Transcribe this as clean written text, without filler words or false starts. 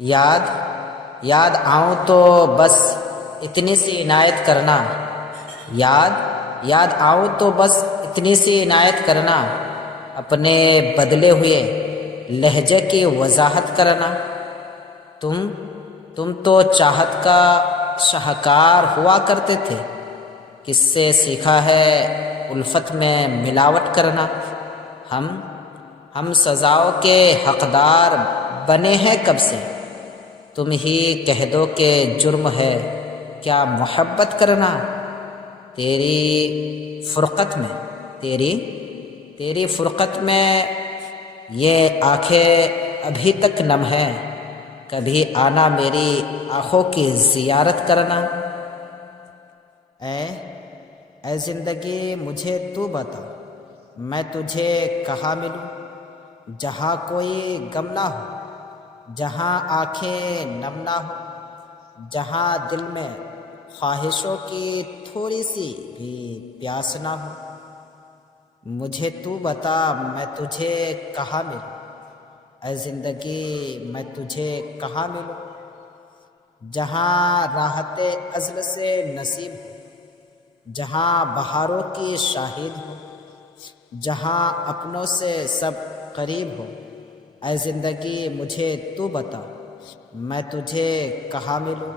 یاد یاد آؤں تو بس اتنی سی عنایت کرنا، یاد آؤں تو بس اتنی سی عنایت کرنا، اپنے بدلے ہوئے لہجے کی وضاحت کرنا۔ تم تو چاہت کا شاہکار ہوا کرتے تھے، کس سے سیکھا ہے الفت میں ملاوٹ کرنا؟ ہم سزاؤں کے حقدار بنے ہیں کب سے، تم ہی کہہ دو کہ جرم ہے کیا محبت کرنا؟ تیری فرقت میں یہ آنکھیں ابھی تک نم ہیں، کبھی آنا میری آنکھوں کی زیارت کرنا۔ اے زندگی مجھے تو بتا، میں تجھے کہاں ملوں؟ جہاں کوئی غم نہ ہو، جہاں آنکھیں نم نہ ہو، جہاں دل میں خواہشوں کی تھوڑی سی بھی پیاس نہ ہو۔ مجھے تو بتا میں تجھے کہاں ملوں؟ اے زندگی میں تجھے کہاں ملوں؟ جہاں راحت ازل سے نصیب ہو، جہاں بہاروں کی شاہد ہو، جہاں اپنوں سے سب قریب ہو۔ اے زندگی مجھے تو بتا میں تجھے کہاں ملوں؟